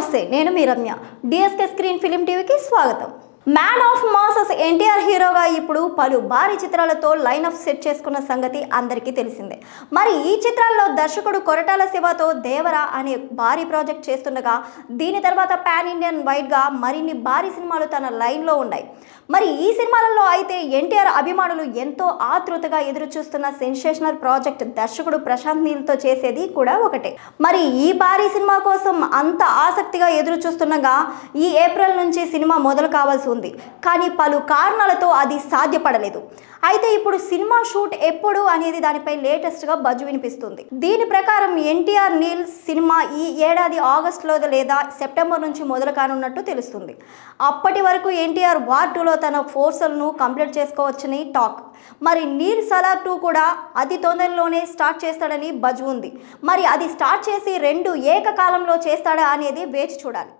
నమస్తే, నేను మీ Ramya. DSK screen film టీవీకి స్వాగతం. మ్యాన్ ఆఫ్ మాసెస్ ఎన్టీఆర్ హీరోగా ఇప్పుడు పలు భారీ చిత్రాలతో లైన్ అప్ సెట్ చేసుకున్న సంగతి అందరికీ తెలిసిందే. మరి ఈ చిత్రాల్లో దర్శకుడు కొరటాల శివతో దేవరా అనే భారీ ప్రాజెక్ట్ చేస్తుండగా, దీని తర్వాత పాన్ ఇండియన్ వైడ్గా మరిన్ని భారీ సినిమాలు తన లైన్లో ఉన్నాయి. మరి ఈ సినిమాలలో అయితే ఎన్టీఆర్ అభిమానులు ఎంతో ఆతృతగా ఎదురు చూస్తున్న సెన్సేషనల్ ప్రాజెక్ట్ దర్శకుడు ప్రశాంత్ నీల్తో చేసేది కూడా ఒకటే. మరి ఈ భారీ సినిమా కోసం అంత ఆసక్తిగా ఎదురు చూస్తుండగా ఈ ఏప్రిల్ నుంచి సినిమా మొదలు కావాల్సి ఉంది. కానీ పలు కారణాలతో అది సాధ్యపడలేదు. అయితే ఇప్పుడు సినిమా షూట్ ఎప్పుడు అనేది దానిపై లేటెస్ట్గా బజ్ వినిపిస్తుంది. దీని ప్రకారం ఎన్టీఆర్ నీల్ సినిమా ఈ ఏడాది ఆగస్టులో లేదా సెప్టెంబర్ నుంచి మొదలు కానున్నట్టు తెలుస్తుంది. అప్పటి వరకు ఎన్టీఆర్ వార్ 2లో తన ఫోర్సులను కంప్లీట్ చేసుకోవచ్చని టాక్. మరి నీల్ సలార్ 2 కూడా అతి తొందరలోనే స్టార్ట్ చేస్తాడని బజ్ ఉంది. మరి అది స్టార్ట్ చేసి 2 ఏకకాలంలో చేస్తాడా అనేది వేచి చూడాలి.